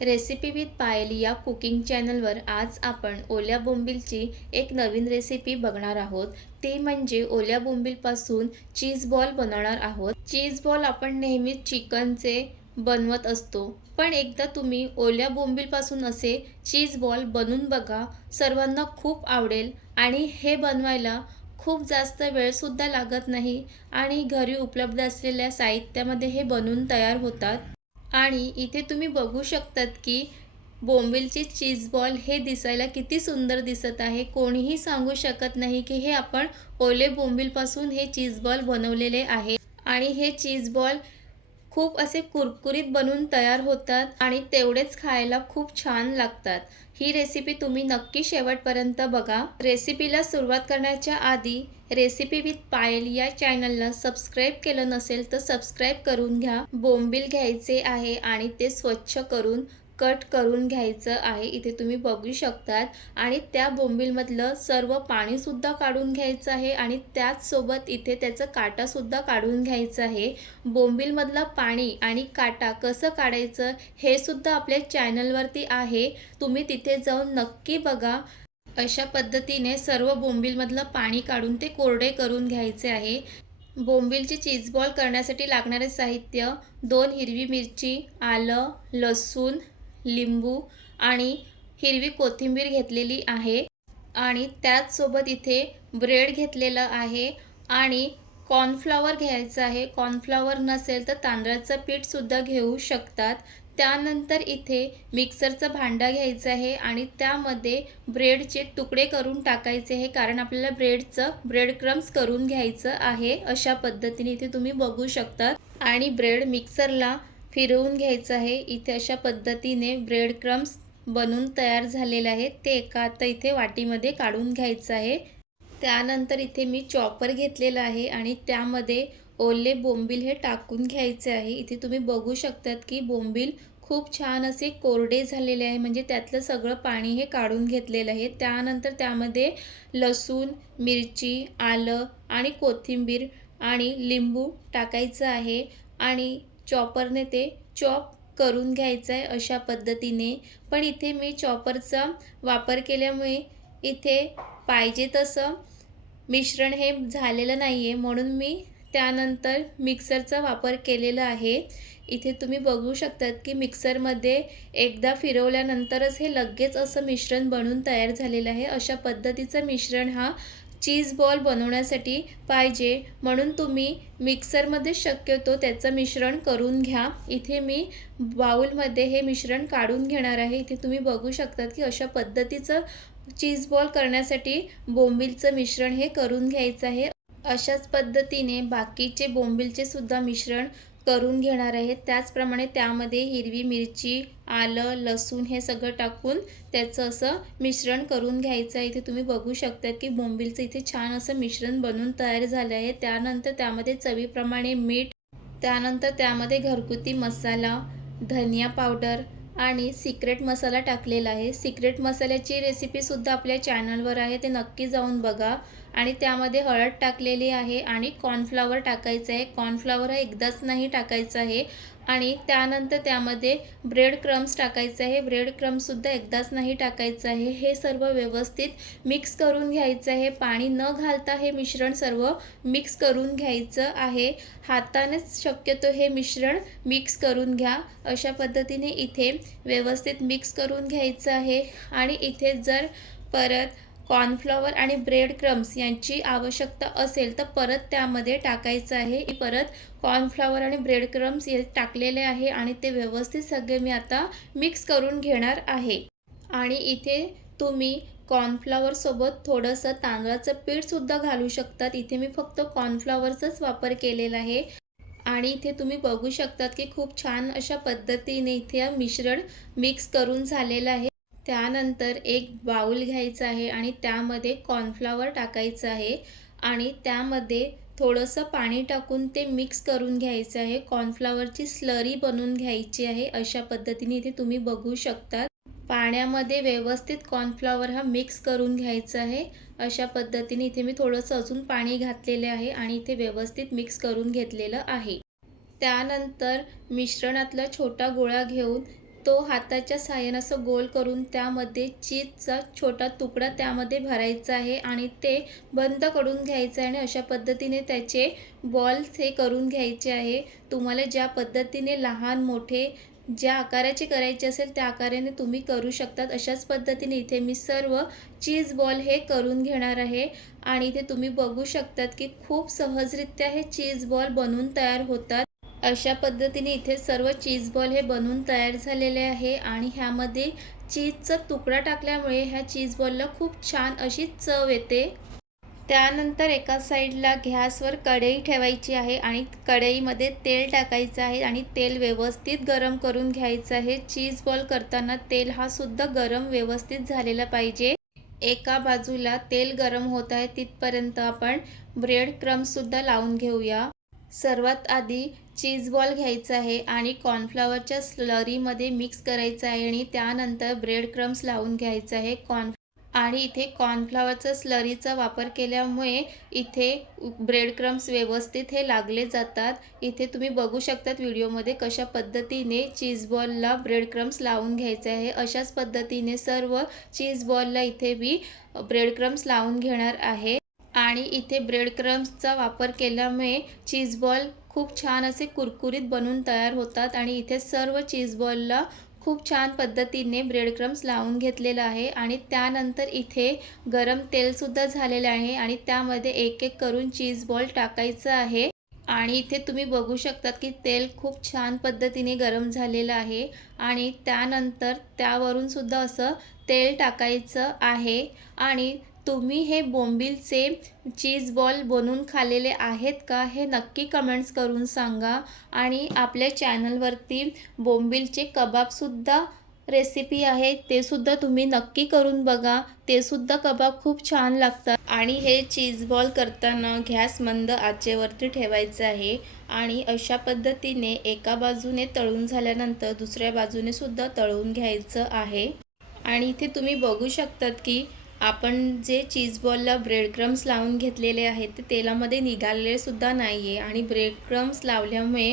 Recipe with पायल या cooking चॅनलवर आज आपण ओल्या बोंबिलची एक नवीन रेसिपी बघणार आहोत. ती म्हणजे ओल्या बोंबिलपासून चीज बॉल बनवणार आहोत. चीज बॉल आपण नेहमीच चिकनचे बनवत असतो. पण एकदा तुम्ही ओल्या बोंबिलपासून असे चीज बॉल बनवून बघा. सर्वांना खूप आवडेल आणि हे बनवायला खूप जास्त वेळसुद्धा लागत नाही आणि घरी उपलब्ध असलेल्या साहित्यामध्ये हे बनवून तयार होतात. आणि इथे तुम्ही बघू शकतात की बोंबिलचे चीज बॉल हे दिसायला किती सुंदर दिसत आहे. कोणीही सांगू शकत नाही की हे आपण ओले बोंबिलपासून हे चीज बॉल बनवलेले आहे. आणि हे चीज बॉल खूप असे कुरकुरीत बनून तयार होतात आणि तेवढेच खायला खूप छान लागतात. ही रेसिपी तुम्ही नक्की शेवटपर्यंत बघा. रेसिपीला सुरुवात करण्याच्या आधी रेसिपी विथ पायल या चॅनलला सबस्क्राईब केलं नसेल तर सबस्क्राईब करून घ्या. बोंबील घ्यायचे आहे आणि ते स्वच्छ करून कट करून घ्यायचं आहे. इथे तुम्ही बघू शकतात. आणि त्या बोंबीलमधलं सर्व पाणीसुद्धा काढून घ्यायचं आहे आणि त्याचसोबत इथे त्याचं काटासुद्धा काढून घ्यायचं आहे. बोंबीलमधलं पाणी आणि काटा कसं काढायचं हे सुद्धा आपल्या चॅनलवरती आहे. तुम्ही तिथे जाऊन नक्की बघा. अशा पद्धतीने सर्व बोंबीलमधलं पाणी काढून ते कोरडे करून घ्यायचे आहे. बोंबीलची चीज बॉल करण्यासाठी लागणारे साहित्य दोन हिरवी मिरची आलं लसूण लिंबू आणि हिरवी कोथिंबीर घेतलेली आहे. आणि त्याचसोबत इथे ब्रेड घेतलेलं आहे आणि कॉर्नफ्लॉवर घ्यायचं आहे. कॉर्नफ्लॉवर नसेल तर तांदळाचं पीठसुद्धा घेऊ शकतात. त्यानंतर इथे मिक्सरचं भांडा घ्यायचं आहे आणि त्यामध्ये ब्रेडचे तुकडे करून टाकायचे आहे कारण आपल्याला ब्रेडचं ब्रेड क्रम्स करून घ्यायचं आहे अशा पद्धतीने इथे तुम्ही बघू शकता आणि ब्रेड मिक्सरला फिरवून घ्यायचं आहे. इथे अशा पद्धतीने ब्रेड क्रम्स बनून तयार झालेले आहेत. ते एका आता इथे वाटीमध्ये काढून घ्यायचं आहे. त्यानंतर इथे मी चॉपर घेतलेलं आहे आणि त्यामध्ये ओले बोंबील हे टाकून घ्यायचे आहे. इथे तुम्ही बघू शकतात की बोंबील खूप छान असे कोरडे झालेले आहे. म्हणजे त्यातलं सगळं पाणी हे काढून घेतलेलं आहे. त्यानंतर त्यामध्ये लसूण मिरची आलं आणि कोथिंबीर आणि लिंबू टाकायचं आहे. आणि चॉपरने ते चॉप करून घ्यायचं आहे अशा पद्धतीने. पण इथे मी चॉपरचा वापर केल्यामुळे इथे पाहिजे तसं मिश्रण हे झालेलं नाही आहे म्हणून मी त्यानंतर मिक्सरचा वापर केलेला आहे. इथे तुम्ही बघू शकतात की मिक्सरमध्ये एकदा फिरवल्यानंतरच हे लगेच असं मिश्रण बनून तयार झालेलं आहे. अशा पद्धतीचं मिश्रण हा चीज बॉल बनवण्यासाठी पाहिजे. म्हणून तुम्ही मिक्सरमध्ये शक्यतो त्याचं मिश्रण करून घ्या. इथे मी बाऊलमध्ये हे मिश्रण काढून घेणार आहे. इथे तुम्ही बघू शकतात की अशा पद्धतीचं चीज बॉल करण्यासाठी बोंबीलचं मिश्रण हे करून घ्यायचं आहे. अशाच पद्धतीने बाकीचे बोंबीलचे सुद्धा मिश्रण करून घेणार आहे त्याचप्रमाणे त्यामध्ये हिरवी मिरची आलं लसूण हे सगळं टाकून त्याचं असं मिश्रण करून घ्यायचं आहे. इथे तुम्ही बघू शकता की बोंबीलचं इथे छान असं मिश्रण बनून तयार झालं आहे. त्यानंतर त्यामध्ये चवीप्रमाणे मीठ त्यानंतर त्यामध्ये घरगुती मसाला धनिया पावडर आणि सिक्रेट मसाला टाकलेला आहे. सिक्रेट मसाल्याची रेसिपीसुद्धा आपल्या चॅनलवर आहे. ते नक्की जाऊन बघा. आणि त्यामध्ये हळद टाकलेली आहे आणि कॉर्नफ्लावर टाकायचं आहे. कॉर्नफ्लावर हा एकदाच नाही टाकायचं आहे. आणि त्यानंतर त्यामध्ये ब्रेड क्रम्स टाकायचं आहे. ब्रेड क्रम्ससुद्धा एकदाच नाही टाकायचं आहे. हे सर्व व्यवस्थित मिक्स करून घ्यायचं आहे. पाणी न घालता हे मिश्रण सर्व मिक्स करून घ्यायचं आहे. हातानेच शक्यतो हे मिश्रण मिक्स करून घ्या. अशा पद्धतीने इथे व्यवस्थित मिक्स करून घ्यायचं आहे. आणि इथे जर परत कॉर्नफ्लॉवर आणि ब्रेड क्रम्स यांची आवश्यकता असेल तर परत त्यामध्ये टाकायचं आहे. परत कॉर्नफ्लॉवर आणि ब्रेड क्रम्स हे टाकलेले आहे आणि ते व्यवस्थित सगळे मी आता मिक्स करून घेणार आहे. आणि इथे तुम्ही कॉर्नफ्लॉवरसोबत थोडंसं तांदळाचं पीठसुद्धा घालू शकतात. इथे मी फक्त कॉर्नफ्लॉवरचाच वापर केलेला आहे. आणि इथे तुम्ही बघू शकतात की खूप छान अशा पद्धतीने इथे मिश्रण मिक्स करून झालेलं आहे. त्यानंतर एक बाऊल घ्यायचा आहे आणि त्यामध्ये कॉर्नफ्लावर टाकायचं आहे. आणि त्यामध्ये थोडंसं पाणी टाकून ते मिक्स करून घ्यायचं आहे. कॉर्नफ्लावरची स्लरी बनवून घ्यायची आहे. अशा पद्धतीने इथे तुम्ही बघू शकता पाण्यामध्ये व्यवस्थित कॉर्नफ्लावर हा मिक्स करून घ्यायचा आहे. अशा पद्धतीने इथे मी थोडंसं अजून पाणी घातलेले आहे आणि इथे व्यवस्थित मिक्स करून घेतलेलं आहे. त्यानंतर मिश्रणातला छोटा गोळा घेऊन तो हाताच्या साहाय्याने असं गोल करून त्यामध्ये चीजचा छोटा तुकडा त्यामध्ये भरायचा आहे आणि ते बंद करून घ्यायचं आहे आणि अशा पद्धतीने त्याचे बॉल्स हे करून घ्यायचे आहे. तुम्हाला ज्या पद्धतीने लहान मोठे ज्या आकाराचे करायचे असेल त्या आकाराने तुम्ही करू शकतात. अशाच पद्धतीने इथे मी सर्व चीज बॉल हे करून घेणार आहे आणि इथे तुम्ही बघू शकतात की खूप सहजरित्या हे चीज बॉल बनवून तयार होतात. अशा पद्धतीने इथे सर्व चीज बॉल हे बनवून तयार झालेले आहे आणि ह्यामध्ये चीजचा तुकडा टाकल्यामुळे ह्या चीज बॉलला खूप छान अशी चव येते. त्यानंतर एका साईडला गॅसवर कढई ठेवायची आहे आणि कढईमध्ये तेल टाकायचं आहे आणि तेल व्यवस्थित गरम करून घ्यायचं आहे. चीज बॉल करताना तेल हा सुद्धा गरम व्यवस्थित झालेला पाहिजे. एका बाजूला तेल गरम होत आहे तिथपर्यंत आपण ब्रेड क्रम्ससुद्धा लावून घेऊया. सर्वात आधी चीज बॉल घ्यायचा आहे आणि कॉर्नफ्लॉवरच्या स्लरीमध्ये मिक्स करायचं आहे आणि त्यानंतर ब्रेड क्रम्स लावून घ्यायचं आहे. कॉर्न आणि इथे कॉर्नफ्लॉवरचा स्लरीचा वापर केल्यामुळे इथे ब्रेड क्रम्स व्यवस्थित हे लागले जातात. इथे तुम्ही बघू शकतात व्हिडिओमध्ये कशा पद्धतीने चीज बॉलला ब्रेड क्रम्स लावून घ्यायचे आहे. अशाच पद्धतीने सर्व चीज बॉलला इथे मी ब्रेड क्रम्स लावून घेणार आहे. आणि इथे ब्रेड क्रम्सचा वापर केल्यामुळे चीज बॉल खूप छान असे कुरकुरीत बनून तयार होतात आणि इथे सर्व चीज बॉलला खूप छान पद्धतीने ब्रेड क्रम्स लावून घेतलेलं आहे. आणि त्यानंतर इथे गरम तेलसुद्धा झालेलं आहे आणि त्यामध्ये एक एक करून चीज बॉल टाकायचं आहे. आणि इथे तुम्ही बघू शकतात की तेल खूप छान पद्धतीने गरम झालेलं आहे. आणि त्यानंतर त्यावरून सुद्धा असं तेल टाकायचं आहे. आणि तुम्ही हे बोंबीलचे चीज बॉल बनवून खाल्लेले आहेत का हे नक्की कमेंट्स करून सांगा. आणि आपल्या चॅनलवरती बोंबीलचे कबाबसुद्धा रेसिपी आहे. ते सुद्धा तुम्ही नक्की करून बघा. ते सुद्धा कबाब खूप छान लागतात. आणि हे चीज बॉल करताना गॅस मंद आचेवरती ठेवायचं आहे. आणि अशा पद्धतीने एका बाजूने तळून झाल्यानंतर दुसऱ्या बाजूने सुद्धा तळून घ्यायचं आहे. आणि इथे तुम्ही बघू शकतात की आपण जे चीज बॉलला ब्रेड क्रम्स लावून घेतलेले आहेत ते तेलामध्ये निघालेले सुद्धा नाही आहे आणि ब्रेड क्रम्स लावल्यामुळे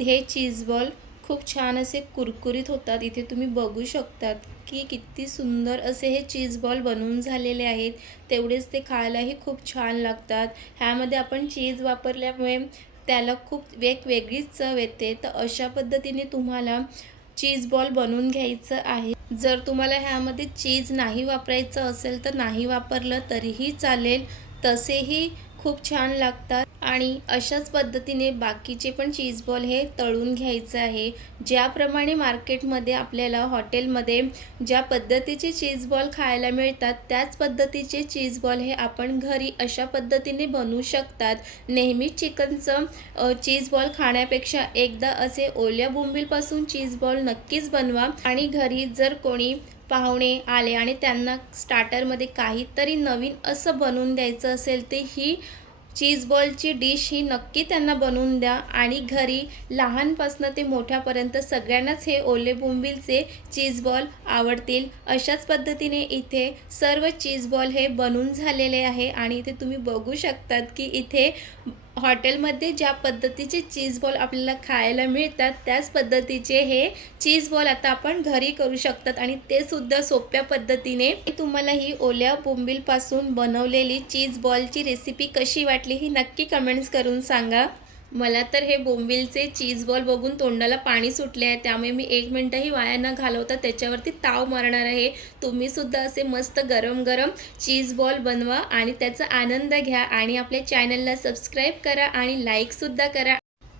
हे चीज बॉल खूप छान असे कुरकुरीत होतात. इथे तुम्ही बघू शकतात की किती सुंदर असे हे चीज बॉल बनवून झालेले आहेत. तेवढेच ते खायलाही खूप छान लागतात. ह्यामध्ये आपण चीज वापरल्यामुळे त्याला खूप वेगवेगळीच चव येते. तर अशा पद्धतीने तुम्हाला चीज बॉल बनवून घ्यायचं आहे. जर तुम्हाला ह्यामध्ये चीज नाही वापरायचं असेल तर नाही वापरलं तरीही चालेल. तसेही खूप छान लागतात. आणि अशाच पद्धतीने बाकीचे पण चीज बॉल हे तळून घ्यायचं आहे. ज्याप्रमाणे मार्केटमध्ये आपल्याला हॉटेलमध्ये ज्या पद्धतीचे चीज बॉल खायला मिळतात त्याच पद्धतीचे चीज बॉल हे आपण घरी अशा पद्धतीने बनवू शकतात. नेहमी चिकनचं चीज बॉल खाण्यापेक्षा एकदा असे ओल्या बोंबीलपासून चीज बॉल नक्कीच बनवा. आणि घरी जर कोणी पाहुणे आले आणि त्यांना स्टार्टरमध्ये काहीतरी नवीन असं बनवून द्यायचं असेल ते ही चीज बॉलची डिश ही नक्की त्यांना बनवून द्या. आणि घरी लहानपासनं ते मोठ्यापर्यंत सगळ्यांनाच हे ओले बोंबीलचे चीज बॉल आवडतील. अशाच पद्धतीने इथे सर्व चीज बॉल हे बनून झालेले आहे. आणि इथे तुम्ही बघू शकतात की इथे हॉटेलमध्ये ज्या पद्धतीचे चीज बॉल आपल्याला खायला मिळतात त्याच पद्धतीचे हे चीज बॉल आता आपण घरी करू शकतात. आणि ते सुद्धा सोप्या पद्धतीने. तुम्हाला ही ओल्या बोंबीलपासून बनवलेली चीज बॉलची रेसिपी कशी वाटली ही नक्की कमेंट्स करून सांगा. मला तर हे बोंबीलचे चीज बॉल बघून तोंडाला पाणी सुटले आहे. त्यामुळे मी एक मिनटंही वाया न घालवता त्याच्यावरती ताव मारणार आहे. तुम्ही सुद्धा असे मस्त गरम गरम चीज बॉल बनवा आणि त्याचा आनंद घ्या आणि आपल्या चॅनलला सबस्क्राईब करा आणि लाईकसुद्धा करा.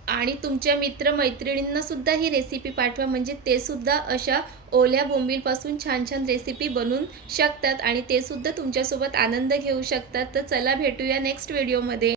आणि तुमच्या मित्रमैत्रिणींनासुद्धा ही रेसिपी पाठवा. म्हणजे ते सुद्धा अशा ओल्या बोंबीलपासून छान छान रेसिपी बनवून शकतात आणि ते सुद्धा तुमच्यासोबत आनंद घेऊ शकतात. तर चला भेटूया नेक्स्ट व्हिडिओमध्ये